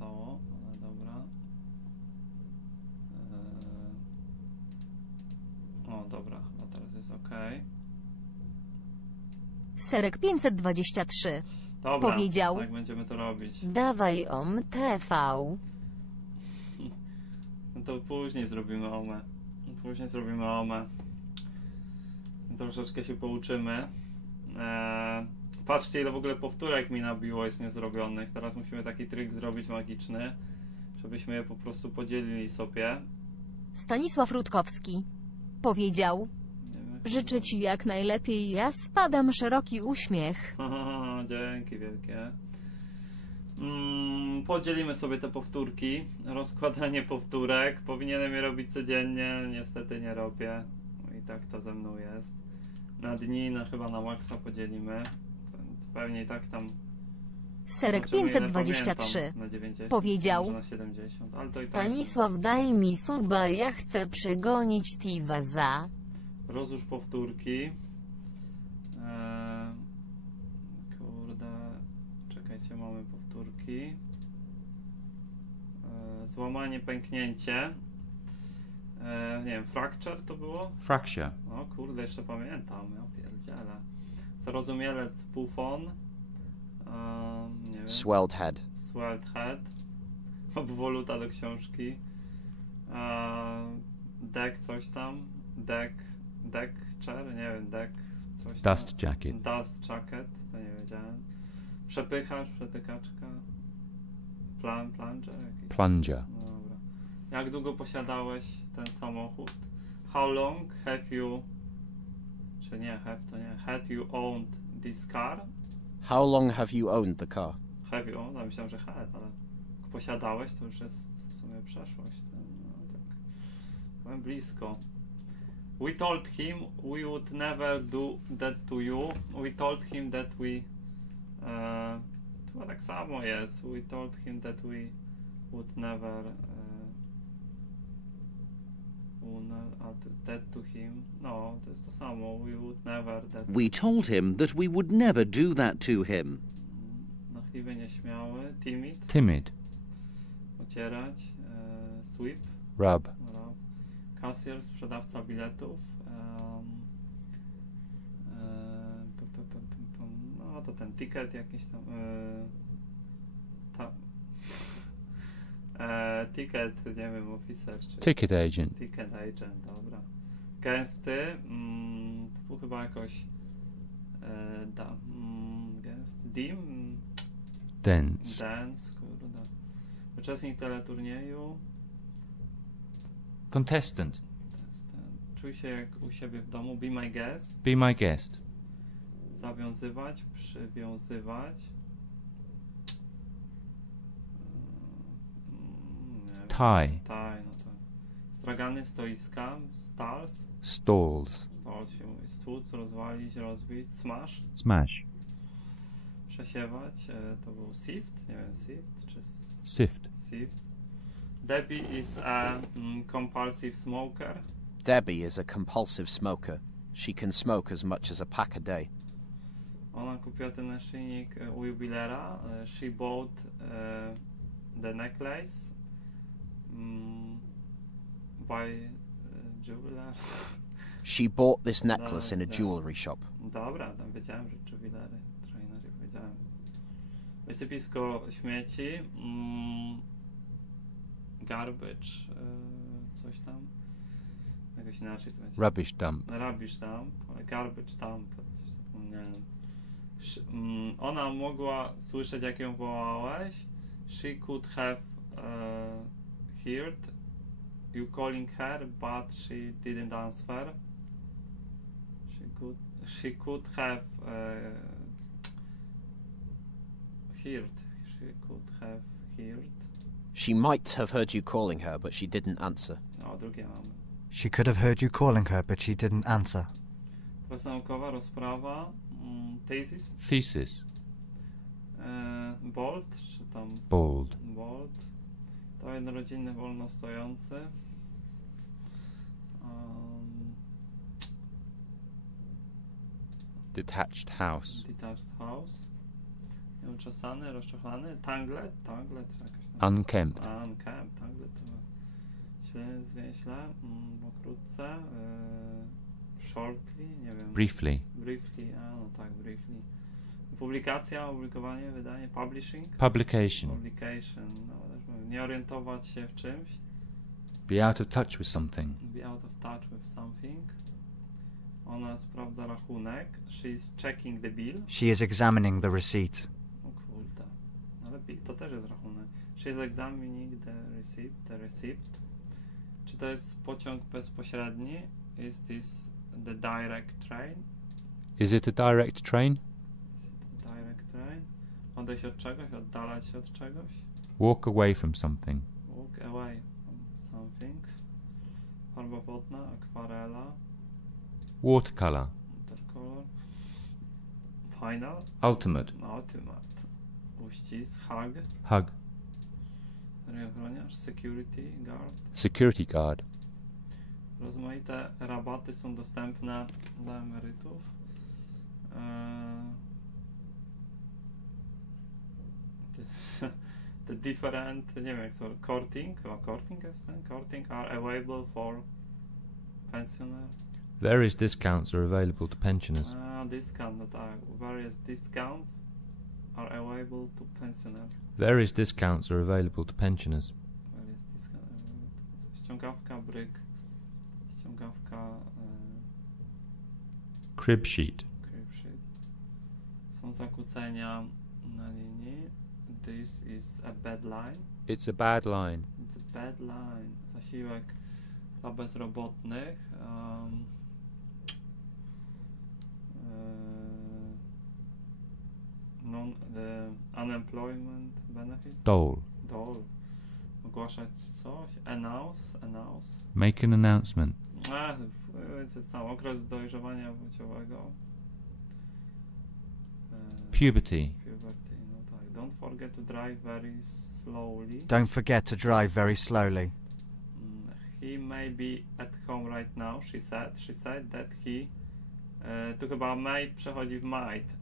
stało, ale dobra. O, dobra, chyba teraz jest ok. Serek 523. Dobra, Powiedział. tak będziemy to robić. Dawaj TV. No to później zrobimy omę. Troszeczkę się pouczymy. Patrzcie, ile w ogóle powtórek mi nabiło jest niezrobionych. Teraz musimy taki trik zrobić magiczny, żebyśmy je po prostu podzielili sobie. Stanisław Rutkowski. Powiedział. Życzę ci jak najlepiej, ja spadam szeroki uśmiech. Dzięki wielkie. Podzielimy sobie te powtórki. Rozkładanie powtórek. Powinienem je robić codziennie. Niestety nie robię. I tak to ze mną jest. Na dni, chyba na maksa podzielimy. Pewnie i tak tam... Serek 523. Na 90, powiedział. może na 70, ale to i tak. Stanisław, daj mi suba, ja chcę przegonić Tiwaza. Rozłóż powtórki. Kurde. Czekajcie, mamy powtórki. Złamanie, pęknięcie. Nie wiem, fracture to było? Fracture. O kurde, jeszcze pamiętam. Ja pierdzielę. Zrozumielec, pufon. Nie wiem. Swelled head. Swelled head. Obwoluta do książki. Deck coś tam. Deck chair, nie wiem, deck coś tam. Dust jacket. Dust jacket, to nie wiedziałem. Przepychacz, przetykaczka. Plunger jakiś. Plunger. No dobra. Jak długo posiadałeś ten samochód? How long have you... Czy nie, have to nie. Had you owned this car? How long have you owned the car? Have you owned? Ja myślałem, że had, ale posiadałeś to już jest w sumie przeszłość. No, tak. Byłem blisko. We told him we would never do that to you. We told him that we... to tak samo jest. We told him that we would never... that to him. No, to jest to samo. We would never that... We told him that we would never do that to him. Nachliwy, nieśmiały. Timid. Timid. Ocierać. Sweep. Rub. Kasjer, sprzedawca biletów. No to ten ticket jakiś tam. Ticket, nie wiem, oficer. Czy Ticket agent. Ticket agent, dobra. Gęsty. To był chyba jakoś. Gęsty. Dim. Dense. Dance, kurde. Uczestnik teleturnieju. Contestant. Czuj się jak u siebie w domu. Be my guest. Be my guest. Zawiązywać, przywiązywać. Tie. Tie, no to. Stragany, stoiska. Stalls. Stalls. Stalls się mówi. Stłuc, rozwalić, rozbić. Smash. Smash. Przesiewać. To był sift. Nie wiem, sift czy... Sift. Sift. Debbie is a compulsive smoker. Debbie is a compulsive smoker. She can smoke as much as a pack a day. Ona kupiła ten naszyjnik u jubilera. She bought the necklace by jeweler. She bought this necklace in a jewelry shop. Dobra, tam wiedziałem, że jubilery. Trochę inaczej powiedziałem. Wysypisko śmieci. Garbage. Coś tam. Jakoś inaczej to będzie. Rubbish dump. Rubbish dump. Garbage dump. Nie wiem. Ona mogła słyszeć, jak ją wołałeś. She could have heard you calling her, but she didn't answer. She could have heard. She could have heard. She might have heard you calling her, but she didn't answer. No, drugie mamy. She could have heard you calling her, but she didn't answer. Praca naukowa, rozprawa. Thesis. Thesis. Bold, czy tam... Bold. Bold. To jednorodzinny, wolno stojący. Detached house. Detached house. Nieuczesany, rozczochrany. Tanglet, czy jakaś tam. Unkempt. Unkempt, tanglet to zwięźle. Pokrótce. Shortly, nie wiem. Briefly. Briefly, no tak, briefly. Publikacja, opublikowanie, wydanie, publishing. Publication. Publication, no też mówię. Nie orientować się w czymś. Be out of touch with something. Be out of touch with something. Ona sprawdza rachunek. She is checking the bill. She is examining the receipt. O kurde. Ale bill to też jest rachunek. She is examining the receipt. Czy to jest pociąg bezpośredni? Is this the direct train? Is it a direct train? Is it a direct train? Odejść od czegoś, oddalać się od czegoś. Walk away from something. Walk away from something. Farba wodna, akwarela. Watercolor. Watercolor. Final. Ultimate. Ultimate. Uścisk, hug. Hug. Ochroniarz, security guard. Security guard. Rozmaite rabaty są dostępne dla emerytów. The different, nie wiem jak to, courting, chyba courting jest ten, courting are available for pensioners. Various discounts are available to pensioners. Discount, no tak, various discounts are available to pensioners. Various discounts are available to pensioners. Various discounts, ściągawka, bryk, ściągawka, Crib sheet. crib sheet. Są zakłócenia na linii. This is a bad line. It's a bad line. It's a bad line. Zasiłek dla bezrobotnych. Unemployment benefit. Dole. Dole. Ogłaszać coś. Announce. Make an announcement. Sam okres dojrzewania płciowego. Puberty. Puberty, no tak. Don't forget to drive very slowly. Don't forget to drive very slowly. He may be at home right now, she said. She said that he... tu chyba may przechodzi w might.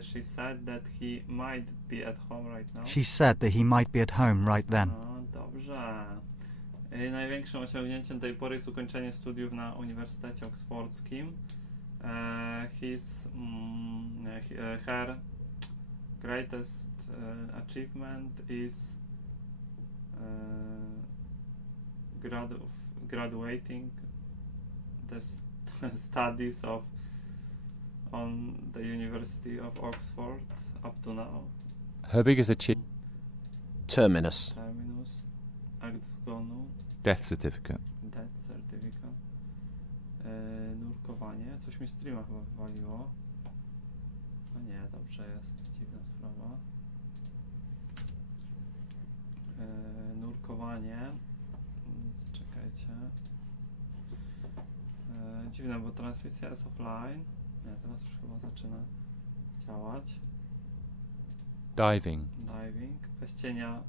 She said that he might be at home right now. She said that he might be at home right then. No, dobrze. Największym osiągnięciem tej pory jest ukończenie studiów na Uniwersytecie Oksfordzkim. Her greatest achievement is graduating the studies on the University of Oxford up to now. Her biggest achievement. Terminus. Terminus. Akt zgonu. Death certificate. Death certificate. Nurkowanie. Coś mi streama chyba wywaliło. No nie, dobrze jest. Dziwna sprawa. Nurkowanie. Czekajcie. Dziwne, bo transmisja jest offline. Nie, teraz już chyba zaczyna działać. Diving. Bez cienia.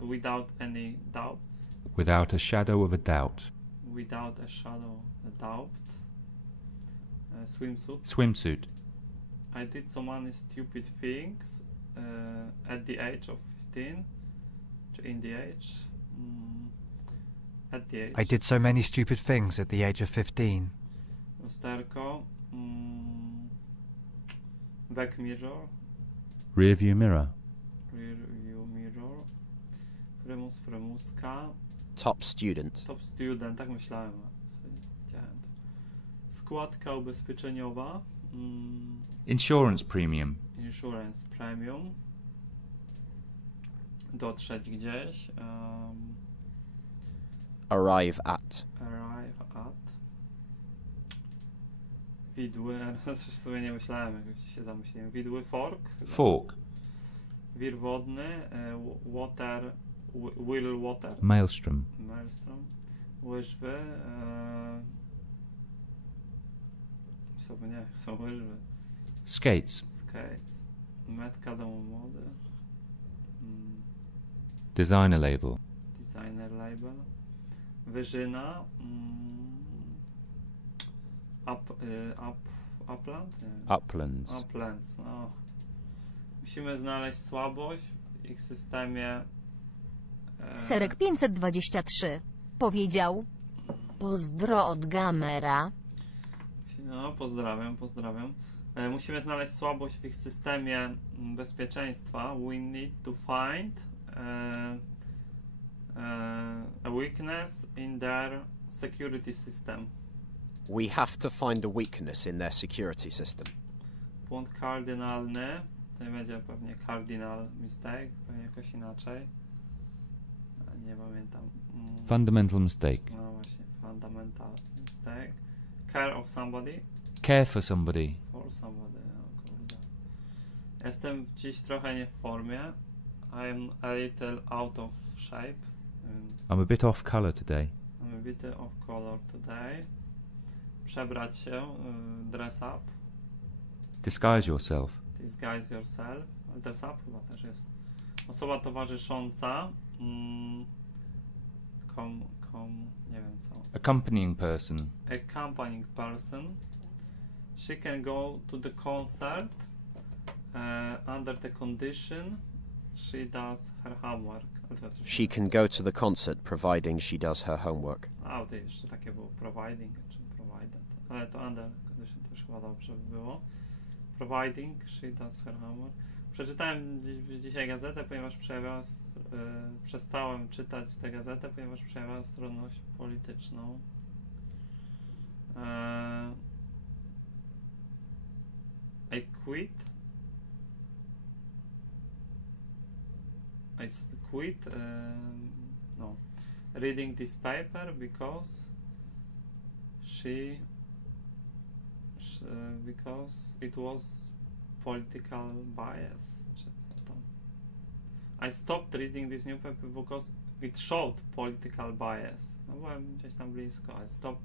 Without any doubts. Without a shadow of a doubt. Without a shadow of a doubt. Swimsuit. Swimsuit. I did so many stupid things at the age of 15. Czy in the age? At the age. I did so many stupid things at the age of 15. Lusterko. Back mirror. Rear view mirror. Rear view mirror. Prymuska. Top student. Top student, tak myślałem. Widziałem to. Składka ubezpieczeniowa. Insurance premium. Insurance premium. Dotrzeć gdzieś. Arrive at. Arrive at. Widły. Coś sobie nie myślałem, jak się zamyśliłem. Widły. Fork. Fork. Wir wodny. Water. Will water. Maelstrom. Maelstrom. Łyżwy. Sobie nie, są łyżwy. Skates. Skates. Metka domu mody. Designer label. Designer label. Wyżyna. Upland? Nie. Uplands. Uplands, no. Musimy znaleźć słabość w ich systemie. Serek 523 powiedział: Pozdro od gamera. No, pozdrawiam. Musimy znaleźć słabość w ich systemie bezpieczeństwa. We need to find a weakness in their security system. We have to find a weakness in their security system. Błąd kardynalny. To nie będzie pewnie cardinal mistake, pewnie jakoś inaczej. Nie pamiętam. Fundamental mistake. No właśnie, fundamental mistake. Care of somebody. Care for somebody. For somebody, o kurde. Jestem dziś trochę nie w formie. I'm a little out of shape. I'm a bit off colour today. I'm a bit off color today. Przebrać się, dress up. Disguise yourself. Disguise yourself. Dress up chyba też jest. Osoba towarzysząca. Nie wiem co. Accompanying person. Accompanying person. She can go to the concert under the condition she does her homework. She can go to the concert providing she does her homework. A, to jeszcze takie było providing, czy provided. Ale to under condition też chyba dobrze by było. Providing she does her homework. Przeczytałem dzisiaj gazetę, ponieważ przestałem czytać tę gazetę, ponieważ przejawiała stronność polityczną. I quit. Reading this paper because because it was political bias. I stopped reading this newspaper because it showed political bias. No byłem gdzieś tam blisko. I stopped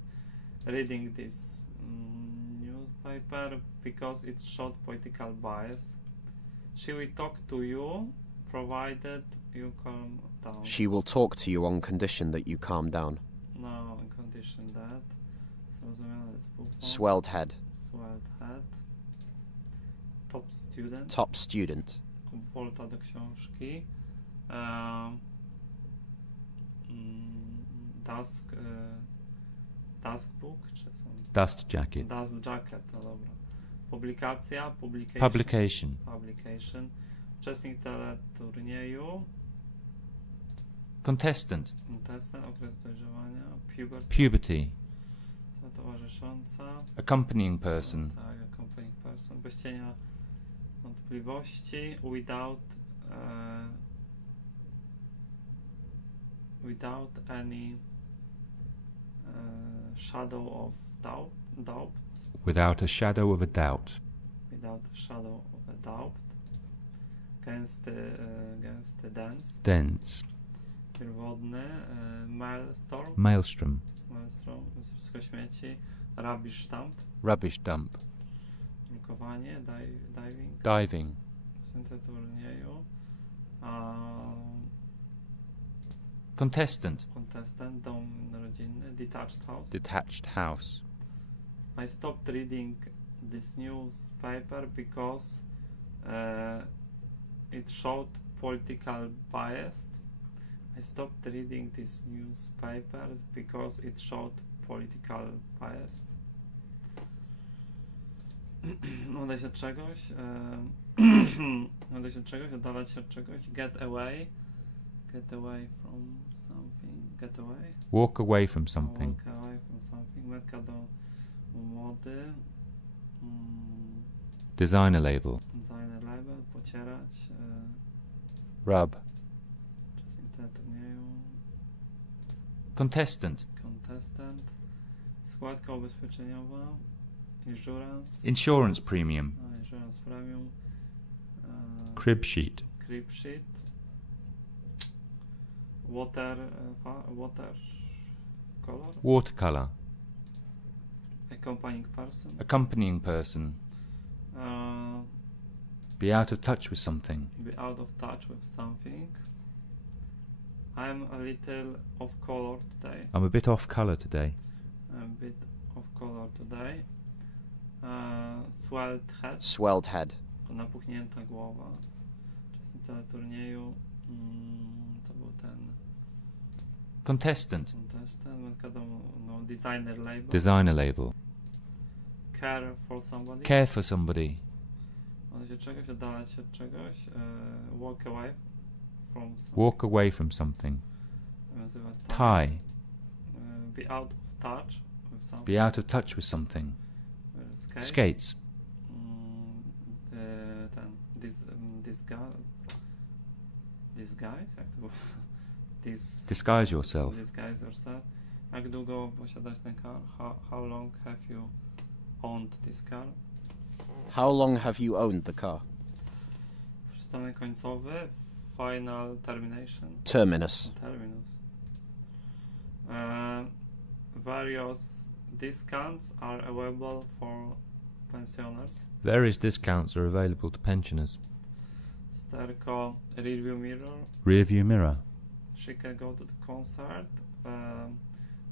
reading this newspaper because it showed political bias. She will talk to you provided you calm down. She will talk to you on condition that you calm down. No, on condition that. Zrozumiałe, Swelled head. Swelled head. Top student. Top student. Volta do książki. Dusk book, czy są? Dust jacket. Dust jacket, no dobra. Publikacja, publication. Uczestnik teleturnieju. Contestant. Okres dojrzewania. Puberty. Towarzysząca. Accompanying person. Tak, accompanying person. Bez cienia wątpliwości. Without any shadow of doubt. Without a shadow of a doubt. Without a shadow of a doubt. Gęsty Dense. Pierwotny. Maelstrom. Wszystko śmieci. Rubbish dump. Nurkowanie. Diving. Turnieju. Contestant. Dom rodzinny. Detached house. I stopped reading this newspaper because it showed political bias. I stopped reading this newspaper because it showed political bias. Odejść od czegoś. Oddalać się od czegoś. Get away from something. Walk away from something. Metka do mody. Designer label. Pocierać. Rub. Turnieju. Contestant. Składka ubezpieczeniowa. Insurance premium. Insurance premium. Crib sheet. Watercolor. Accompanying person. Be out of touch with something. I'm a little off color today. I'm a bit off colour today. Swelled head. Swelled head. Napuchnięta głowa. teleturnieju. To był ten Contestant. no, designer label. Designer label. Care for somebody. Care for somebody. Odejść się od czegoś, oddalać się od czegoś. Walk away from something. Walk away from something. Nazywa Tie. Be out of touch with something. Be out of touch with something. Skate. Skates. Disguise? Jak to było? Disguise yourself. Disguise yourself. Jak długo posiadać ten car? How long have you owned this car? How long have you owned the car? Przystanek końcowy. Final termination. Terminus. Terminus. Various discounts are available for pensioners. Various discounts are available to pensioners. Sterko. Rearview mirror. Rear view mirror. She can go to the concert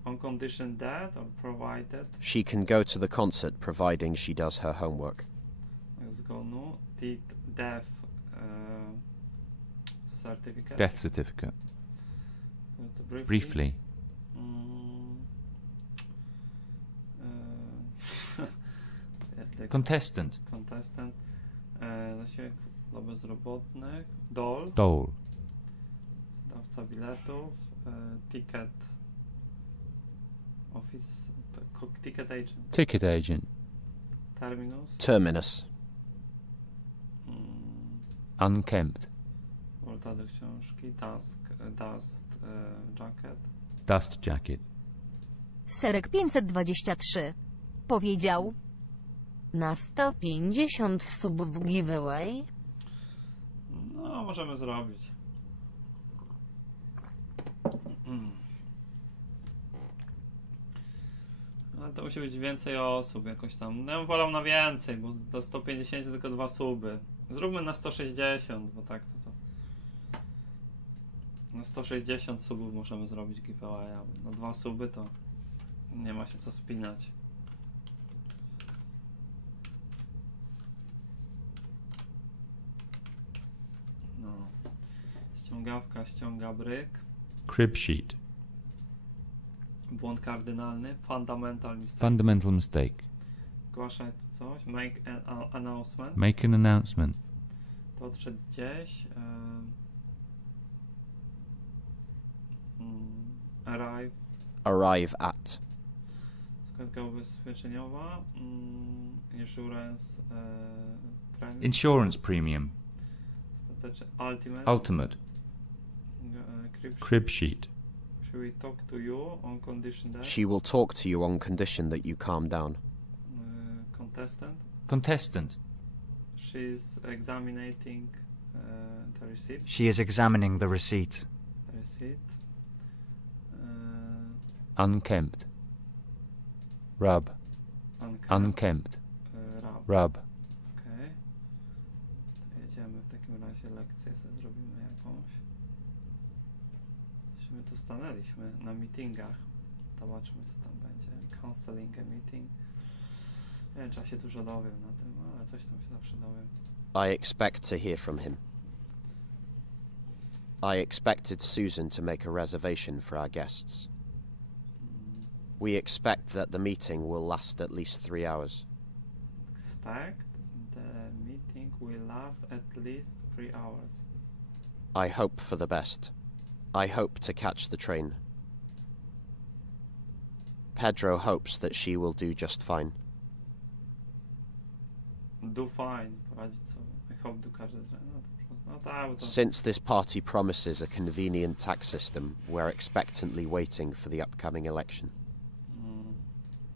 on condition that or provided. She can go to the concert providing she does her homework. Zgonu. Death certificate. Death certificate. Briefly. Briefly. Contestant. Contestant. Zasiłek dla bezrobotnych. Dole. Dole. Dawca biletów. Ticket. Office. Ticket agent. Ticket agent. Terminus. Terminus. Unkempt. Volta do książki. Dust jacket. Dust jacket. Serek 523. Powiedział. Na 150 subów giveaway. No, możemy zrobić. Ale to musi być więcej osób jakoś tam. No ja bym wolał na więcej, bo do 150 tylko 2 suby. Zróbmy na 160, bo tak to. Na 160 subów możemy zrobić giveawaya. Na 2 suby to nie ma się co spinać. No. Ściągawka ściąga bryk. Crib sheet. Błąd kardynalny. Fundamental mistake. Fundamental mistake. Zgłaszać coś. Make an announcement. Make an announcement. Podszedł gdzieś. Arrive. Arrive at. Składka ubezpieczeniowa. Insurance. Premium. Insurance premium. Ostateczny. Ultimate. Ultimate. Crib sheet. Should we talk to you on condition that? She will talk to you on condition that you calm down. Contestant. Contestant. She's examining the receipt. She is examining the receipt. Receipt. Unkempt. Rub. Unkempt. Rub. Okej. Jedziemy w takim razie, lekcję sobie zrobimy jakąś. My tu stanęliśmy na meetingach. Zobaczmy co tam będzie. Counseling a meeting. Nie wiem, czy ja się dużo dowiem na tym, ale coś tam się zawsze dowiem. I expect to hear from him. I expected Susan to make a reservation for our guests. We expect that the meeting will last at least 3 hours. Expect the meeting will last at least 3 hours. I hope for the best. I hope to catch the train. Pedro hopes that she will do just fine. Do fine. Poradzić sobie. I hope do każdy tren. No tak, bo to... Since this party promises a convenient tax system, we're expectantly waiting for the upcoming election.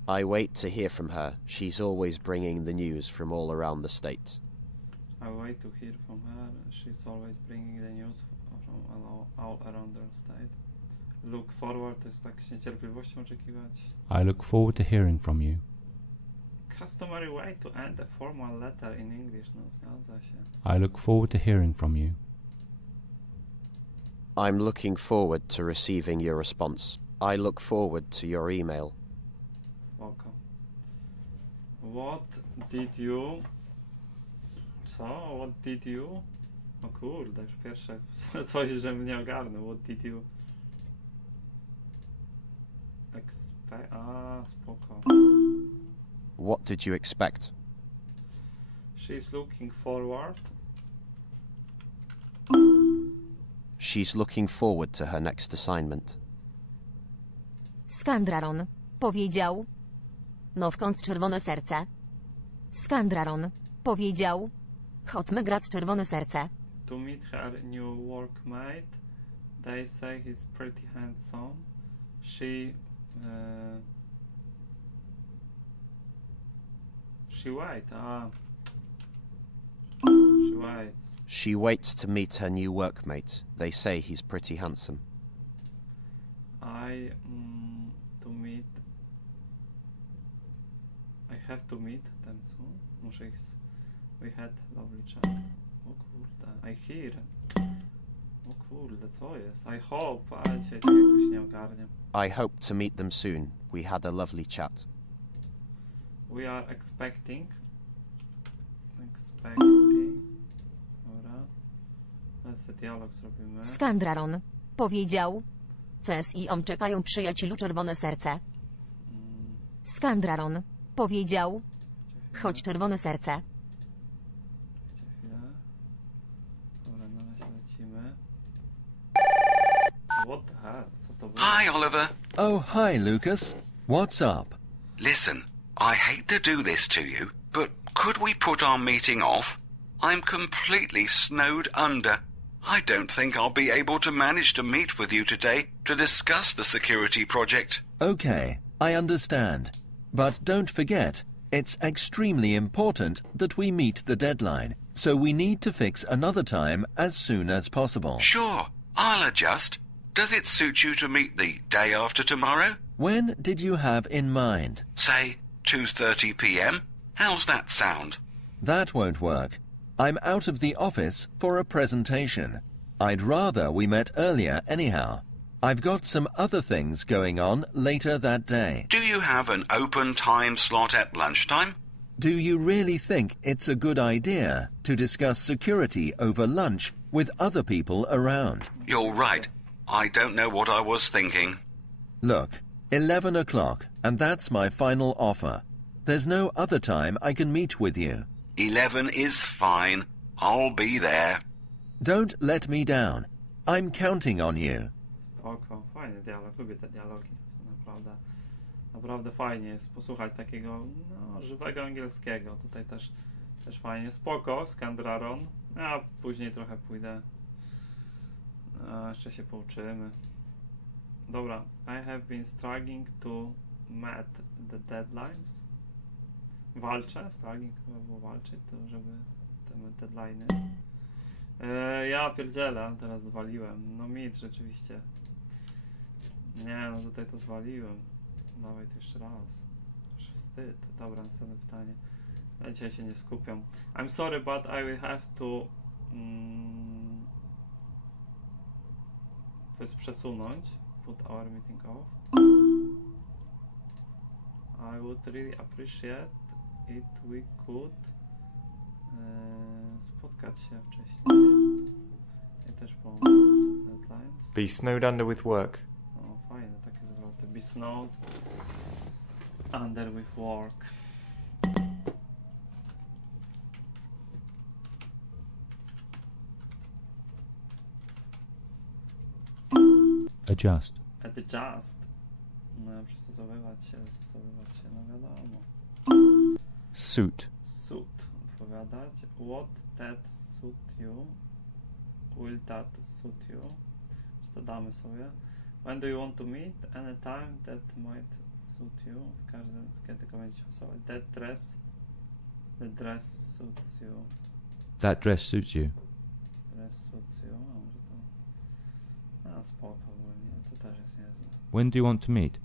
I wait to hear from her. She's always bringing the news from all around the state. I wait to hear from her. She's always bringing the news from all around the state. Look forward to jest tak z niecierpliwością oczekiwać. I look forward to hearing from you. Customary way to end a formal letter in English. No, zgadza się. I look forward to hearing from you. I'm looking forward to receiving your response. I look forward to your email. Spoko. What did you... Co? What did you O kurde, już pierwsze coś, żebym nie ogarnął. What did you expect? A, spoko. What did you expect? She's looking forward. She's looking forward to her next assignment. Skandraron. Powiedział. No w kąt czerwone serce. Skandraron. Powiedział. Chodźmy grać czerwone serce. To meet her new workmate. They say he's pretty handsome. She wait. She waits. She waits to meet her new workmate. They say he's pretty handsome. To meet. I have to meet them soon. Muszę ich. We had lovely chat. O kurde, I hear. O kurde, co jest? I hope. A dzisiaj tak jakoś nie ogarniam. I hope to meet them soon. We had a lovely chat. We are expecting. Dobra. Teraz ten dialog zrobimy. Skandraron. Powiedział. CSI czekają przyjacielu czerwone serce. Skandraron. Powiedział. Chodź czerwone serce. Chwilę. Dobra, na razie lecimy. What the hell? Co to było? Hi, Oliver. Oh, hi, Lucas. What's up? Listen, I hate to do this to you, but could we put our meeting off? I'm completely snowed under. I don't think I'll be able to manage to meet with you today to discuss the security project. Okay, I understand. But don't forget, it's extremely important that we meet the deadline, so we need to fix another time as soon as possible. Sure, I'll adjust. Does it suit you to meet the day after tomorrow? When did you have in mind? Say 2:30 p.m.? How's that sound? That won't work. I'm out of the office for a presentation. I'd rather we met earlier anyhow. I've got some other things going on later that day. Do you have an open time slot at lunchtime? Do you really think it's a good idea to discuss security over lunch with other people around? You're right. I don't know what I was thinking. Look, 11 o'clock, and that's my final offer. There's no other time I can meet with you. 11 is fine. I'll be there. Don't let me down. I'm counting on you. Spoko, fajny dialog, lubię te dialogi. Naprawdę fajnie jest posłuchać takiego żywego angielskiego. Tutaj też fajnie. Spoko, Skandraron. A później trochę pójdę. Jeszcze się pouczymy. Dobra. I have been struggling to meet the deadlines. Walczę, struggling chyba było walczyć, to żeby te deadline'y. Ja pierdzielę, teraz zwaliłem. No mit rzeczywiście. Nie, no tutaj to zwaliłem. Dawaj to jeszcze raz. Aż wstyd. Dobra, następne pytanie. Ja dzisiaj się nie skupiam. I'm sorry, but I will have to to jest przesunąć. Put our meeting off. I would really appreciate it we could spotkać się wcześniej. I też po deadlines. Be snowed under with work. O, fajne takie zwroty. Be snowed under with work. Adjust. Adjust. No, przystosowywać się, no wiadomo. Suit. Suit. Odpowiadać. What that suit you? Will that suit you? Czy to damy sobie? When do you want to meet? Anytime that might suit you. W każdym, kiedy tylko będziecie pasować. That dress. The dress suits you. That dress suits you. Dress suits you. A może to... A spoko ogólnie. To też jest niezłe. When do you want to meet?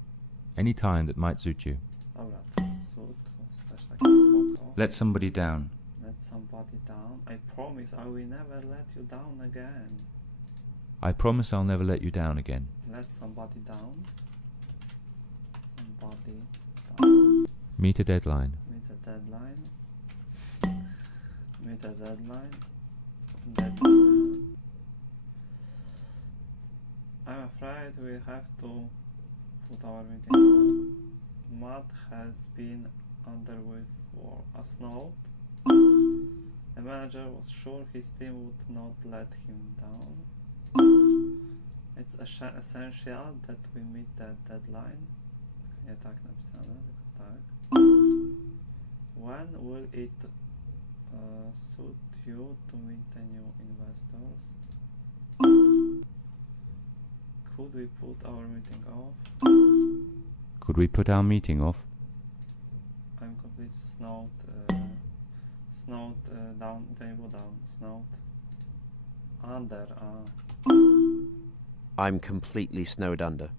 Any time that might suit you. Dobra, to suit. To jest też takie spoko. Let somebody down. Let somebody down. I promise I will never let you down again. I promise I'll never let you down again. Let somebody down. Somebody down. Meet a deadline. Meet a deadline. Meet a deadline. deadline. I'm afraid we have to put our meeting on. Matt has been underway for a snow. The manager was sure his team would not let him down. It's essential that we meet the deadline. Nie tak napisane, tylko tak. When will it suit you to meet the new investors? Could we put our meeting off? Could we put our meeting off? I'm completely snowed down, table down, snowed under. I'm completely snowed under.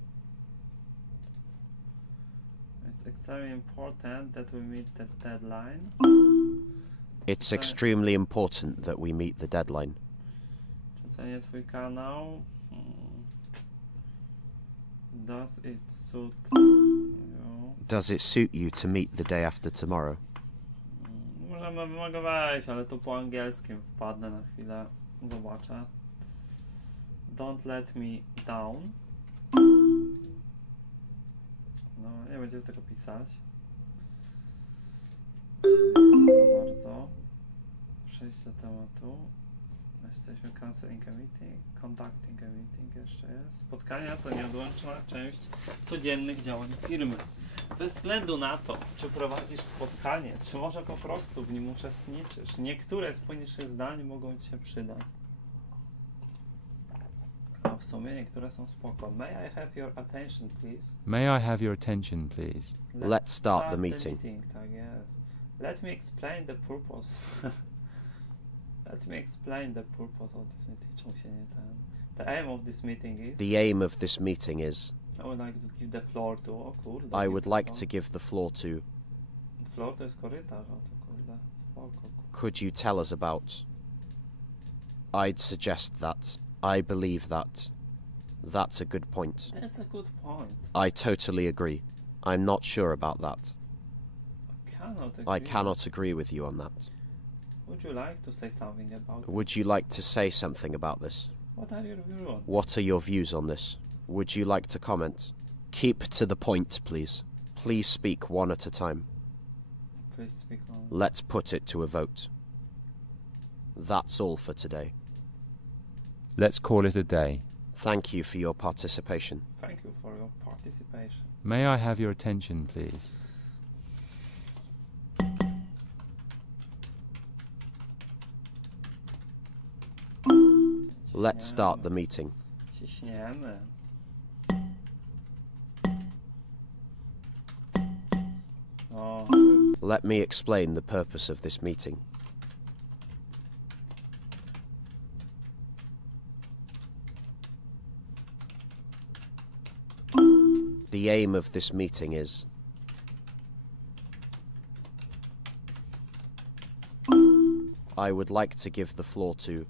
It's extremely important that we meet the deadline. It's extremely important that we meet the deadline. Przecenię twój kanał. Does it suit you? Does it suit you to meet the day after tomorrow? Mogę wejść, ale tu po angielskim wpadnę na chwilę. Zobaczę. Don't let me down. No, nie będziemy tego pisać. Nie chcę za bardzo. Przejść do tematu. Jesteśmy canceling a meeting, conducting a meeting jeszcze jest. Spotkania to nieodłączna część codziennych działań firmy. Bez względu na to, czy prowadzisz spotkanie, czy może po prostu w nim uczestniczysz, niektóre z poniższych zdań mogą ci się przydać. A w sumie niektóre są spoko. May I have your attention, please? May I have your attention, please? Let's start the meeting. Tak jest. Let me explain the purpose. Let me explain the purpose of this meeting. Czemu się nie ten? The aim of this meeting is... The aim of this meeting is... I would like to give the floor to... O kurde. I would like to give the floor to... Floor to jest korytarz, o to kurde. Spoko. Could you tell us about... I'd suggest that... I believe that... That's a good point. That's a good point. I totally agree. I'm not sure about that. I cannot agree with you on that. Would you like to say something about it? Would you like to say something about this? What are your views on? What are your views on this? Would you like to comment? Keep to the point, please. Please speak one at a time. Please speak on. Let's put it to a vote. That's all for today. Let's call it a day. Thank you for your participation. Thank you for your participation. May I have your attention, please? Let's start the meeting. Ciśniemy. O, Let me explain the purpose of this meeting. The aim of this meeting is... I would like to give the floor to...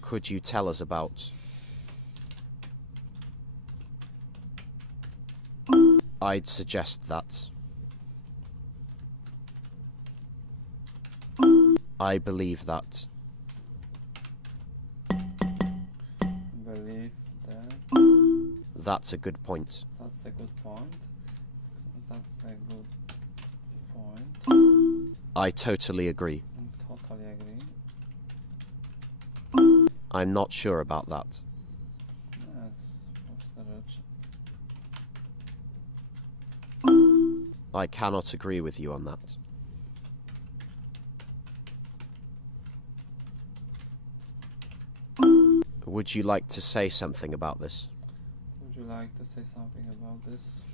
Could you tell us about... I'd suggest that... I believe that... believe that. That's a good point. That's a good point. That's a good point. I totally agree. Totally agree. I'm not sure about that. Yes, prosta rzecz. I cannot agree with you on that. Would you like to say something about this? Would you like to say something about this?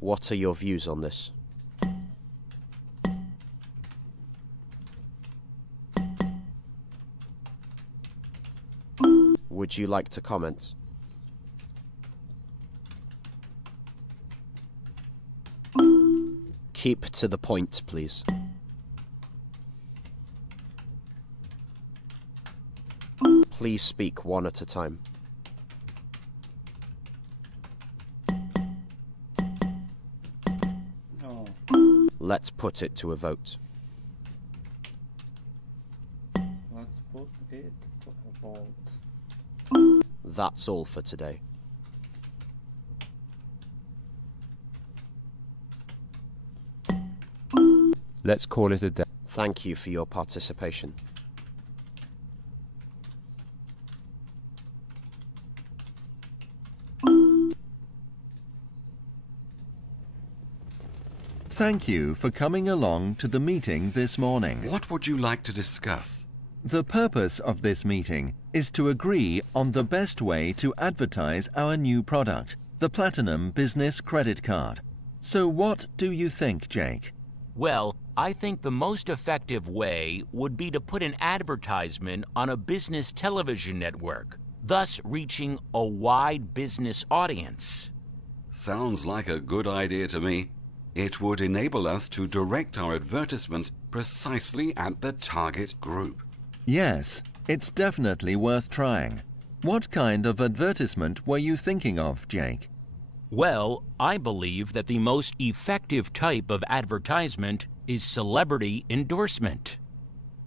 What are your views on this? Would you like to comment? Keep to the point, please. Please speak one at a time. O, Let's put it to a vote. let's put it to a vote. That's all for today. Let's call it a day. Thank you for your participation. Thank you for coming along to the meeting this morning. What would you like to discuss? The purpose of this meeting is to agree on the best way to advertise our new product, the Platinum Business Credit Card. So what do you think, Jake? Well, I think the most effective way would be to put an advertisement on a business television network, thus reaching a wide business audience. Sounds like a good idea to me. It would enable us to direct our advertisement precisely at the target group. Yes, it's definitely worth trying. What kind of advertisement were you thinking of, Jake? Well, I believe that the most effective type of advertisement is celebrity endorsement.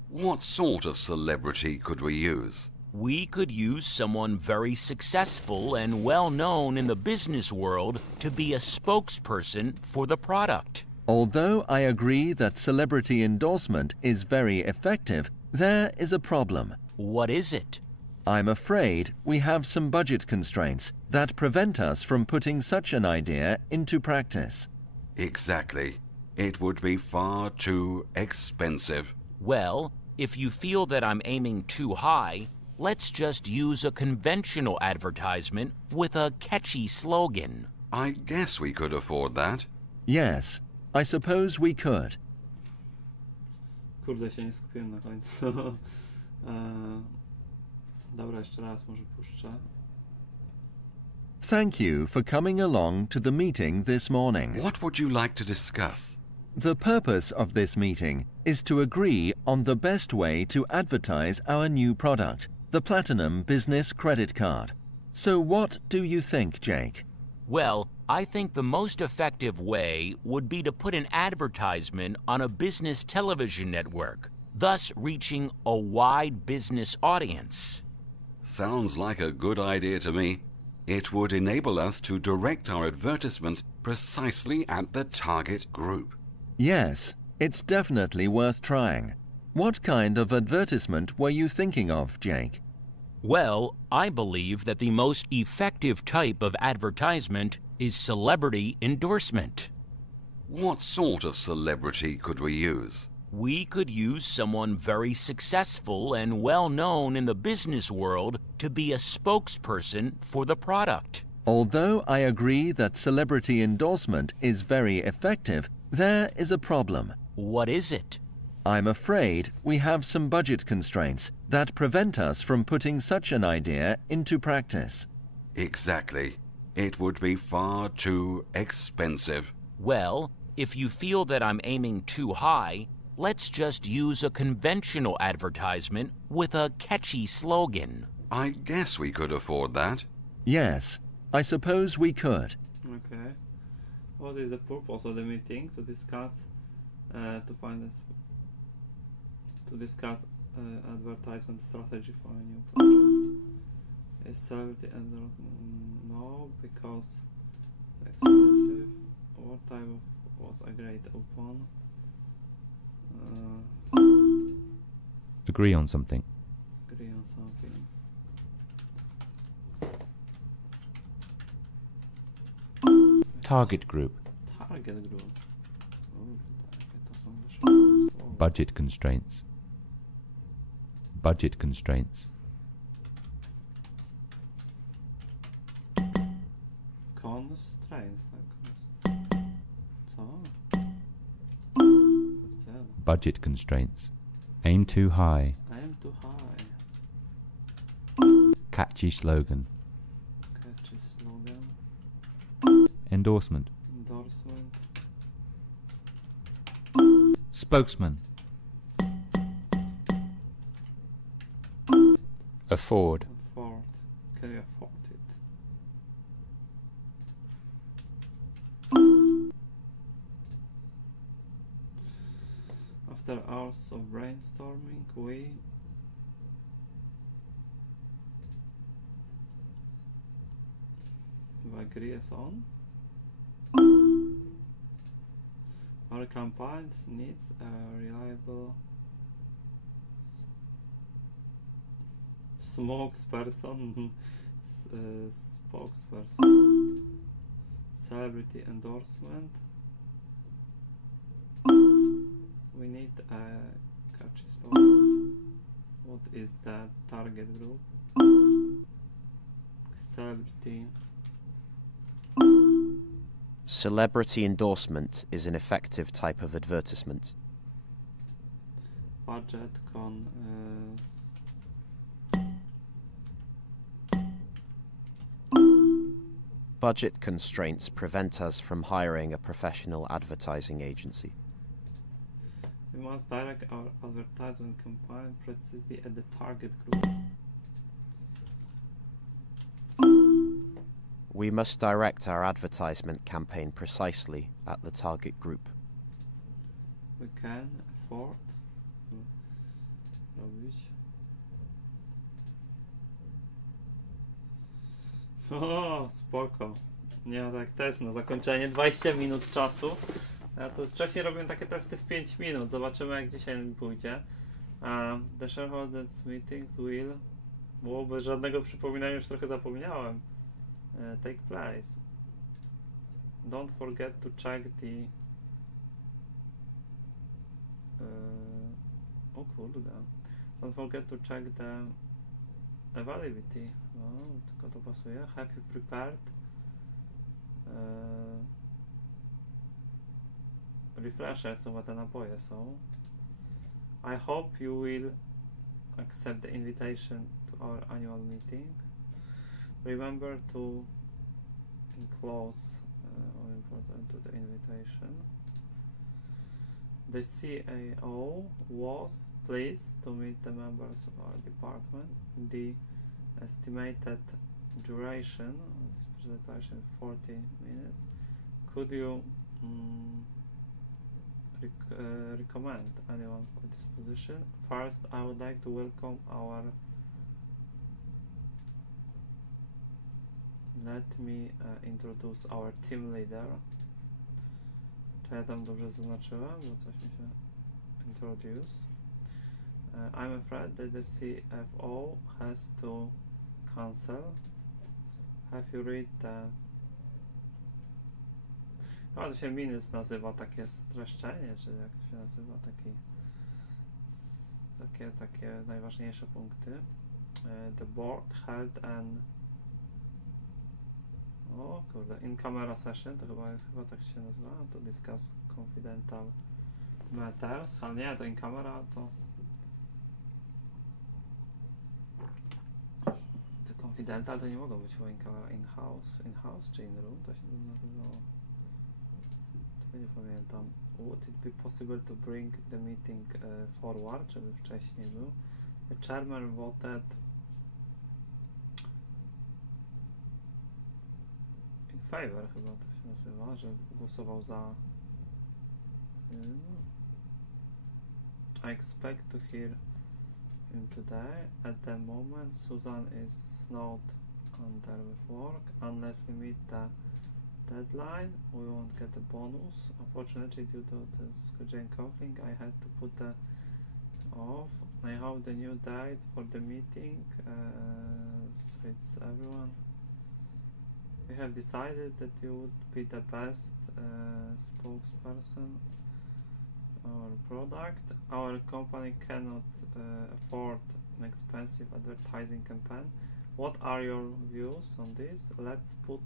What sort of celebrity could we use? We could use someone very successful and well-known in the business world to be a spokesperson for the product. Although I agree that celebrity endorsement is very effective, there is a problem. What is it? I'm afraid we have some budget constraints that prevent us from putting such an idea into practice. Exactly. It would be far too expensive. Well, if you feel that I'm aiming too high, let's just use a conventional advertisement with a catchy slogan. I guess we could afford that. Yes, I suppose we could. Kurde, się nie skupiłem na końcu. Dobra, jeszcze raz może puszczę. Thank you for coming along to the meeting this morning. What would you like to discuss? The purpose of this meeting is to agree on the best way to advertise our new product, the Platinum Business Credit Card. So what do you think, Jake? Well, I think the most effective way would be to put an advertisement on a business television network, thus reaching a wide business audience. Sounds like a good idea to me. It would enable us to direct our advertisement precisely at the target group. Yes, it's definitely worth trying. What kind of advertisement were you thinking of, Jake? Well, I believe that the most effective type of advertisement is celebrity endorsement. What sort of celebrity could we use? We could use someone very successful and well-known in the business world to be a spokesperson for the product. Although I agree that celebrity endorsement is very effective, there is a problem. What is it? I'm afraid we have some budget constraints that prevent us from putting such an idea into practice. Exactly. It would be far too expensive. Well, if you feel that I'm aiming too high, let's just use a conventional advertisement with a catchy slogan. I guess we could afford that. Yes, I suppose we could. Okay. What is the purpose of the meeting? To discuss, advertisement strategy for a new project. Is celebrity and no, because expensive. What type of was agreed upon? Agree on something. Agree on something. Target group. Target group. To są wyszukane słowa. Budget constraints. Budget constraints. Constraints, tak? Co? Gdzie? Budget constraints. Aim too high. Aim too high. Catchy slogan. Catchy slogan. Endorsement. Endorsement. Spokesman. Afford. Afford. Can you afford it? After hours of brainstorming, we agree as on. Our campaign needs a reliable spokesperson, celebrity endorsement. We need a catchy slogan. What is the target group? Celebrity. Celebrity endorsement is an effective type of advertisement. Budget con Budget constraints prevent us from hiring a professional advertising agency. we must direct our advertisement campaign precisely at the target group. We must direct our advertisement campaign precisely at the target group. We can afford zrobić. O, spoko. Nie ma tak test na zakończenie. 20 minut czasu. Ja to wcześniej robiłem takie testy w 5 minut. Zobaczymy, jak dzisiaj mi pójdzie. The shareholders meetings will... Bo bez żadnego przypominania już trochę zapomniałem. Take place. Don't forget to check the... o kurde. Don't forget to check the availability. No, tylko to pasuje. Have you prepared? Refreshers, chyba te napoje są. I hope you will accept the invitation to our annual meeting. Remember to enclose all important to the invitation. The CAO was pleased to meet the members of our department. The estimated duration of this presentation 40 minutes. Could you recommend anyone for this position? First, I would like to welcome our... Let me introduce our team leader. Czy ja tam dobrze zaznaczyłem? Bo coś mi się... Introduce. I'm afraid that the CFO has to cancel. Have you read the... No, to się minus nazywa, takie streszczenie, czy jak to się nazywa, takie najważniejsze punkty. The board held an... O kurde, in camera session, to chyba tak się nazywa, to discuss confidential matters, ale nie, to in camera to confidential to nie mogło być in camera, in-house czy in-room, to się nazywało, to nie pamiętam. Would it be possible to bring the meeting forward, żeby wcześniej był? The chairman voted favor, chyba to się nazywa, że głosował za. I expect to hear him today. At the moment, Susan is snowed under with work. Unless we meet the deadline, we won't get a bonus. Unfortunately, due to the scheduling conflict, I had to put the off. I hope the new date for the meeting suits everyone. We have decided that you would be the best spokesperson or product. Our company cannot afford an expensive advertising campaign. What are your views on this? Let's put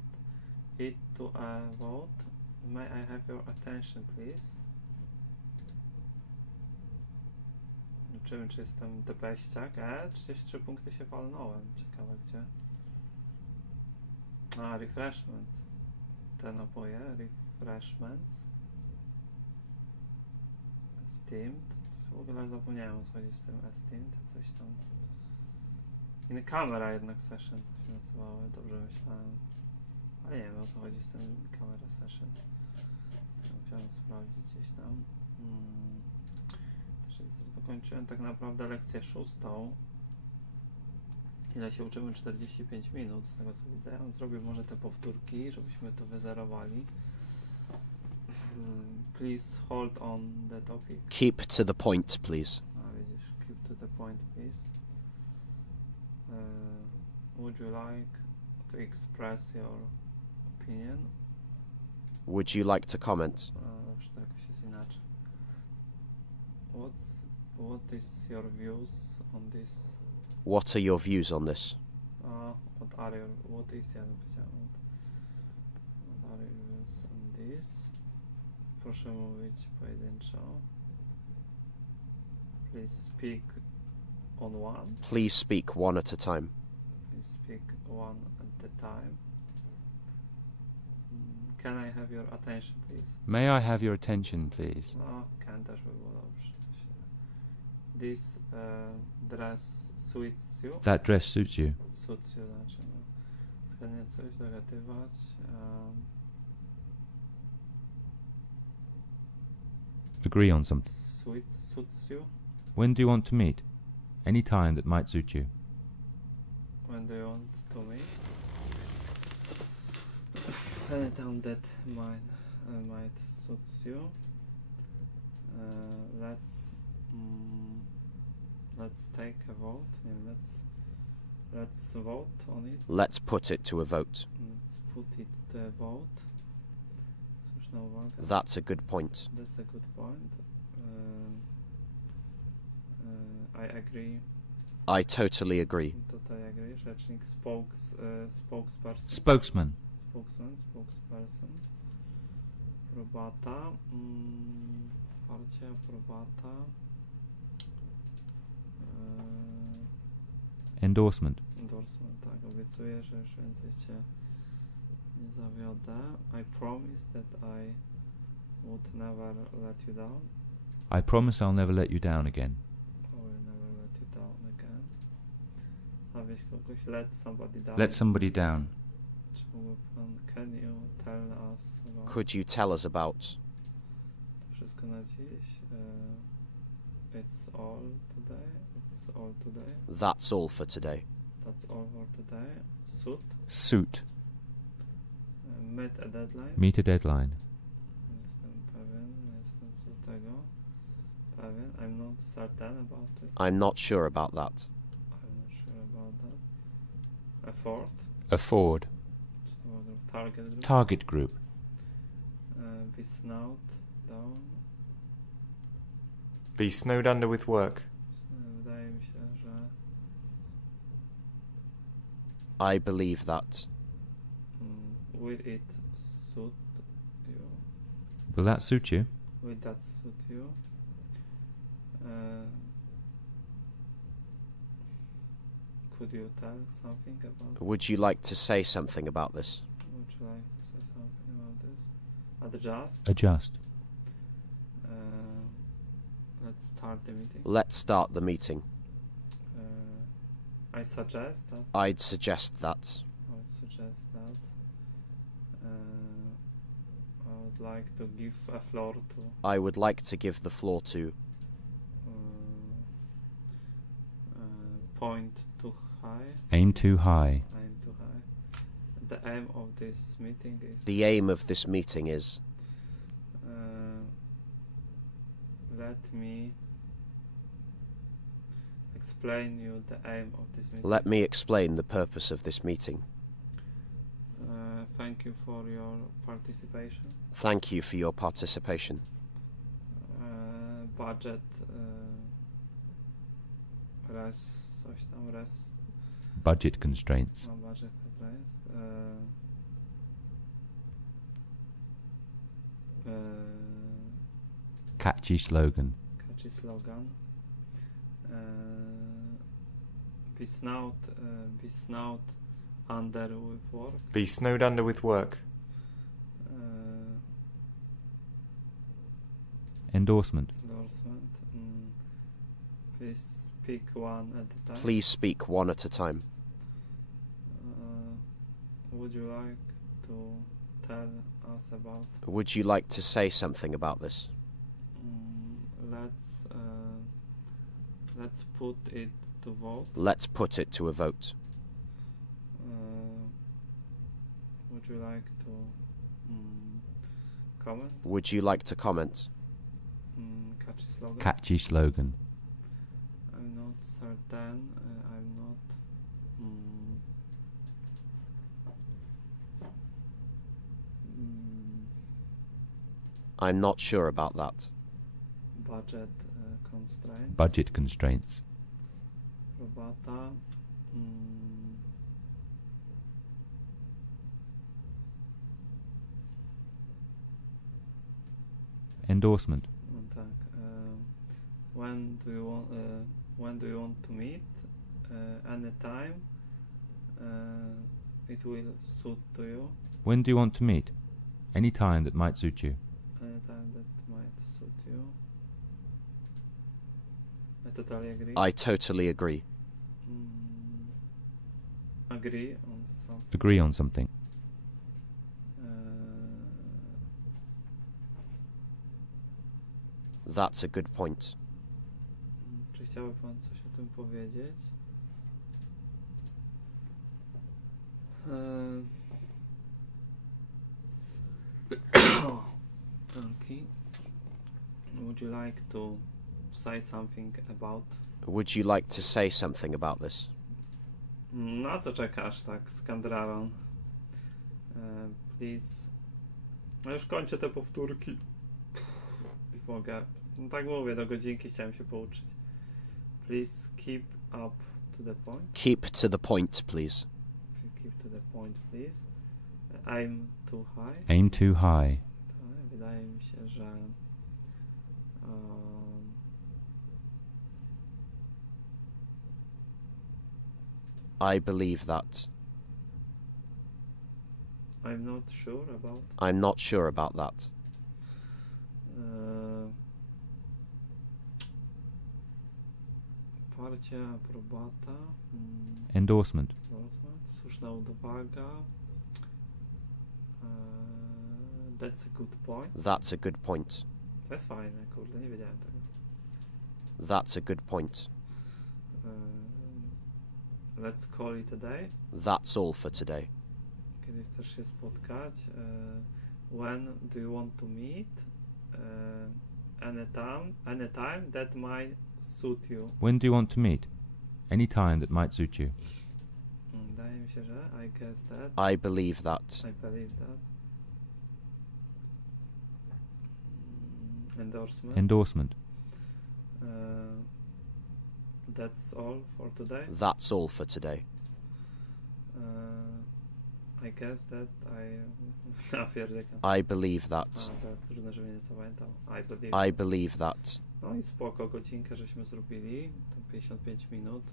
it to a vote. May I have your attention, please? Zobaczymy, czy jestem the beściak. 33 punkty się walnąłem. Ciekawe gdzie. Refreshments. Te napoje, refreshments. Esteemed. W ogóle zapomniałem, co chodzi z tym esteemed. Coś tam. In camera jednak session to się nazywały, dobrze myślałem. Ale nie wiem, o co chodzi z tym camera session. Musiałem sprawdzić gdzieś tam. Dokończyłem tak naprawdę lekcję 6. Ile się uczymy? 45 minut z tego co widzę. Ja bym zrobił może te powtórki, żebyśmy to wyzerowali. Please hold on the topic. Keep to the point, please. A widzisz, keep to the point, please. Would you like to express your opinion? Would you like to comment? Dobrze, to jakoś jest inaczej. What is your views on this? What are your views on this? What are your views on this? Proszę mówić pojedynczo. Please speak on one. Please speak one at a time. Please speak one at a time. Can I have your attention, please? May I have your attention, please? Can też by było dobrze. This dress suits you. That dress suits you. Suits you znaczy, no. Zgodnie coś dogadywać. Agree on something. Suits you. When do you want to meet? Any time that might suit you. When do you want to meet? Any time that might suits you. Let's take a vote. Yeah, let's vote on it. Let's put it to a vote. Let's put it to a vote. Słuszna uwaga. That's a good point. That's a good point. I agree. I totally agree. Totally agree. Rzecznik spokesperson. Spokesman. Spokesperson. Probata. Parcie, aprobata. Endorsement. Endorsement, tak. Obiecuję, że już więcej cię nie zawiodę. I promise that I would never let you down. I promise I'll never let you down again. I will never let you down again. Zawieź kogoś. Let somebody down. Let somebody down. Czy mógłby pan, can you tell us about... Could you tell us about? To wszystko na dziś. It's all today. It's all today. That's all for today. That's all for today. Suit. Suit. Meet a deadline. Meet a deadline. Nie jestem pewien, nie jestem co tego pewien. I'm not certain about it. I'm not sure about that. I'm not sure about that. Afford. Afford. Target group. Target group. Be snowed down. Be snowed under with work. Wydaje mi się, że I believe that. will it suit you? Will that suit you? Will that suit you? Could you tell something about? Would you like to say something about this? Would you like to say something about this? Adjust. Adjust. Let's start the meeting. Let's start the meeting. I suggest that. I'd suggest that. I would suggest that. I would like to give a floor to. I would like to give the floor to. Point too high. Aim too high. Aim too high. The aim of this meeting is. The aim of this meeting is. Let me explain you the aim of this meeting. Let me explain the purpose of this meeting. Thank you for your participation. Thank you for your participation. Budget. Budget constraints. Budget constraints. Catchy slogan. Catchy slogan. Be snowed under with work. Be snowed under with work. Endorsement. Endorsement. Please speak one at a time. Please speak one at a time. Would you like to tell us about? Would you like to say something about this? Let's put it to vote. Let's put it to a vote. Would you like to comment? Would you like to comment? Catchy slogan. Catchy slogan. I'm not certain. I'm not. I'm not sure about that. Budget constraint. Budget constraints. Robota. Endorsement. Tak. When do you want to meet? Anytime. It will suit to you. When do you want to meet? Any time that might suit you. Anytime that might suit you. I totally agree. I totally agree. Agree on something. Agree on something. That's a good point. Czy chciałby pan coś o tym powiedzieć? Okay. Would you like to say something about? Would you like to say something about this? Na co czekasz tak, Skandraron? Please. No już kończę te powtórki. Mogę. No tak mówię, do godzinki chciałem się pouczyć. Please keep up to the point. Keep to the point, please. Keep to the point, please. Aim too high. Aim too high. Wydaje mi się, że I believe that. I'm not sure about. I'm not sure about that. Poparcie, aprobata. Endorsement. Słuszna uwaga. That's a good point. That's a good point. To jest fajne, kurde, nie wiedziałem tego. That's a good point. Let's call it a day. That's all for today. Kiedy chcesz się spotkać? When do you want to meet? Anytime that might suit you. When do you want to meet? Any time that might suit you. Wydaje mi się, że I guess that. I believe that. I believe that. Endorsement. Endorsement. That's all for today. That's all for today. I guess that I believe that. Trudno, żebym nie zapamiętał. I believe that. No i spoko, godzinkę żeśmy zrobili, 55 minut.